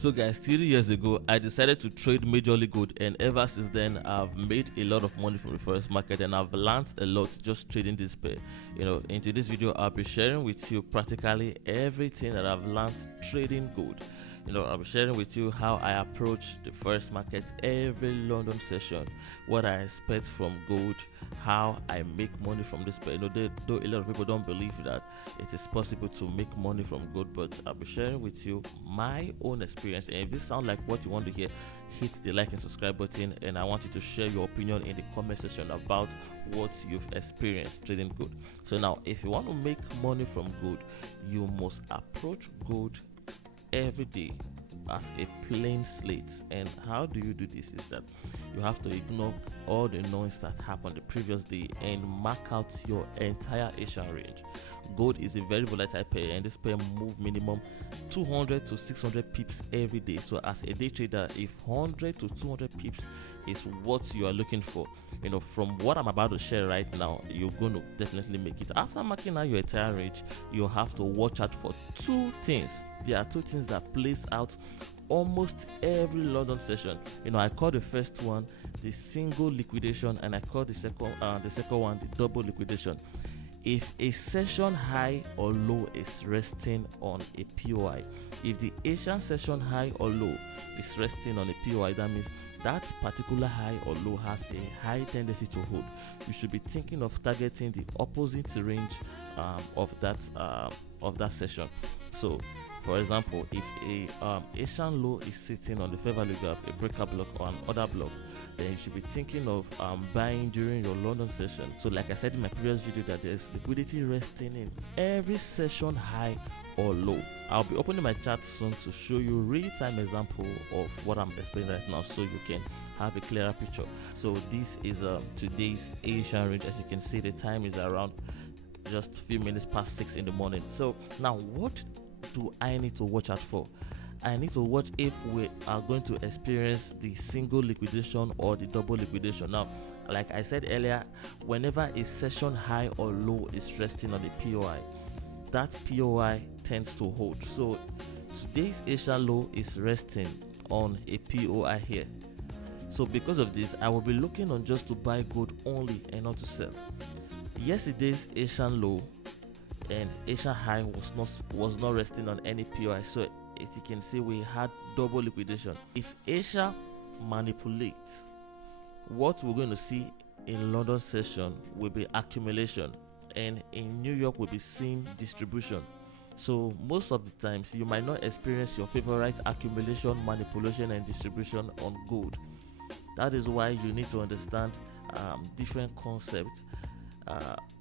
So guys, 3 years ago, I decided to trade majorly good, and ever since then, I've made a lot of money from the forex market, and I've learned a lot just trading this pair. Into this video, I'll be sharing with you practically everything that I've learned trading gold. I'll be sharing with you how I approach the forex market every London session, what I expect from gold, how I make money from this pair. Though a lot of people don't believe that it is possible to make money from gold, but I'll be sharing with you my own experience. And if this sounds like what you want to hear, hit the like and subscribe button, and I want you to share your opinion in the comment section about what you've experienced trading gold. So now, if you want to make money from gold, you must approach gold every day as a plain slate. And how do you do this? Is that you have to ignore all the noise that happened the previous day and mark out your entire Asian range. Gold is a very volatile pair, and this pair move minimum 200 to 600 pips every day. So as a day trader, if 100 to 200 pips is what you are looking for, from what I'm about to share right now, you're going to definitely make it. After marking out your entire range, you have to watch out for two things. There are two things that plays out almost every London session. I call the first one the single liquidation, and I call the second one the double liquidation. If a session high or low is resting on a POI, if the Asian session high or low is resting on a POI, that means that particular high or low has a high tendency to hold. You should be thinking of targeting the opposite range of that session. So, for example, if a Asian low is sitting on the fair value gap, a breaker block, or an order block, then you should be thinking of buying during your London session. So like I said in my previous video, that there's liquidity resting in every session high or low. I'll be opening my chart soon to show you real-time example of what I'm explaining right now, so you can have a clearer picture. So this is today's Asian range. As you can see, the time is around just a few minutes past 6 in the morning. So now, what do I need to watch out for? I need to watch if we are going to experience the single liquidation or the double liquidation. Now, like I said earlier, whenever a session high or low is resting on a POI, that POI tends to hold. So today's Asian low is resting on a POI here. So because of this, I will be looking on just to buy gold only and not to sell. Yesterday's Asian low and Asian high was not resting on any POI. So as you can see, we had double liquidation. If Asia manipulates, what we're going to see in London session will be accumulation, and in New York we'll be seeing distribution. So most of the times you might not experience your favorite accumulation, manipulation, and distribution on gold. That is why you need to understand different concepts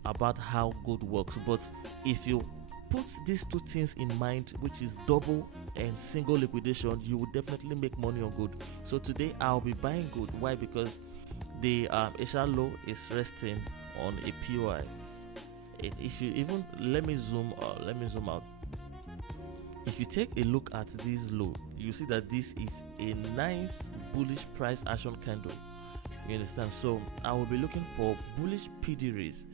about how gold works. But if you put these two things in mind, which is double and single liquidation, you will definitely make money on gold. So today I'll be buying gold. Why? Because the Asian low is resting on a POI. And if you even let me zoom out. If you take a look at this low, you see that this is a nice bullish price action candle. You understand? So I will be looking for bullish PD raise.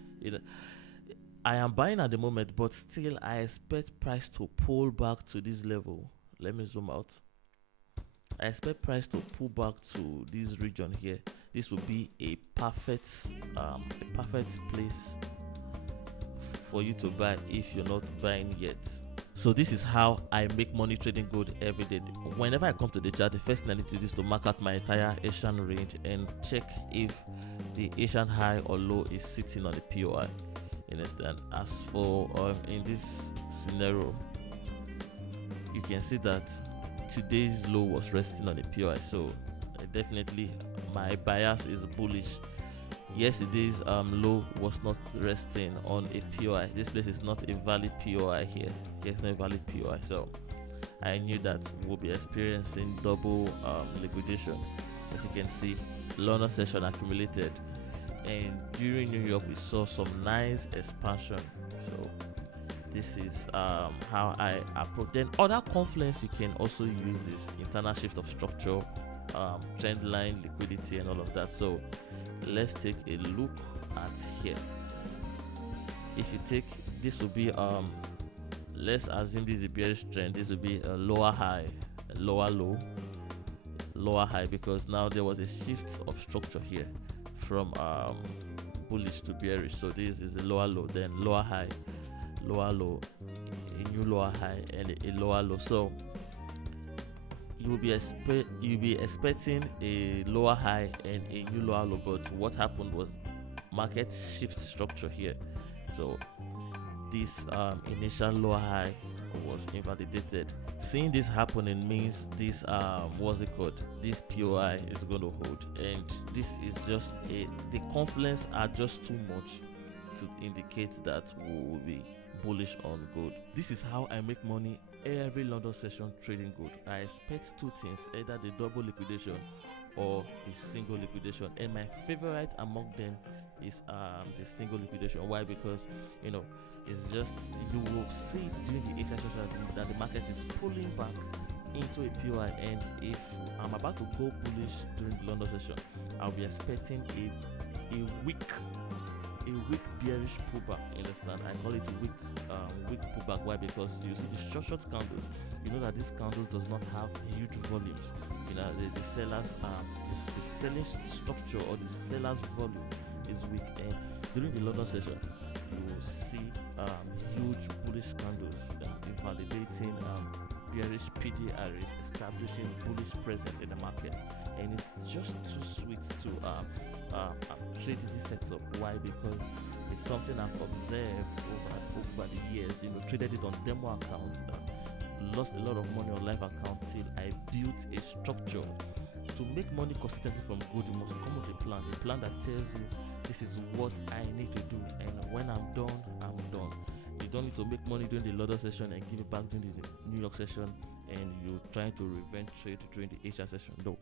I am buying at the moment, but still I expect price to pull back to this level. Let me zoom out. I expect price to pull back to this region here. This will be a perfect place for you to buy if you're not buying yet. So this is how I make money trading gold every day. Whenever I come to the chart, the first thing I need to do is to mark out my entire Asian range and check if the Asian high or low is sitting on the POI. Understand? As for in this scenario, you can see that today's low was resting on a POI, so definitely my bias is bullish. Yesterday's low was not resting on a POI. This place is not a valid POI here. It's not a valid POI, so I knew that we'll be experiencing double liquidation. As you can see, London session accumulated, and during New York we saw some nice expansion. So this is how I approach. Then other confluence, you can also use this internal shift of structure, trend line, liquidity, and all of that. So let's take a look at here. If you take this, will be let's assume this is a bearish trend. This will be a lower high, lower low, lower high, because now there was a shift of structure here from bullish to bearish. So this is a lower low, then lower high, lower low, a new lower high, and a lower low. So you'll be expecting a lower high and a new lower low, but what happened was market shift structure here. So this initial lower high was invalidated. Seeing this happening means this what's it called, this POI is going to hold, and this is just the confluence are just too much to indicate that we will be bullish on gold. This is how I make money every London session trading gold. I expect two things, either the double liquidation or the single liquidation, and my favorite among them is the single liquidation. Why? Because it's just, you will see it during the Asian session that the market is pulling back into a POI, and if I'm about to go bullish during the London session, I'll be expecting a weak bearish pullback. You understand? I call it weak pullback. Why? Because you see the short candles, you know that these candles does not have huge volumes. The sellers the selling structure or the sellers volume is weak, and during the London session you will see huge bullish candles invalidating bearish PDRs, establishing bullish presence in the market, and it's just too sweet to trade this setup. Why? Because it's something I've observed over the years. Traded it on demo accounts, lost a lot of money on live account till I built a structure. To make money consistently from gold, you must come with a plan that tells you this is what I need to do, and when I'm done, I'm done. You don't need to make money during the London session and give it back during the New York session, and you're trying to revenge trade during the Asian session. No,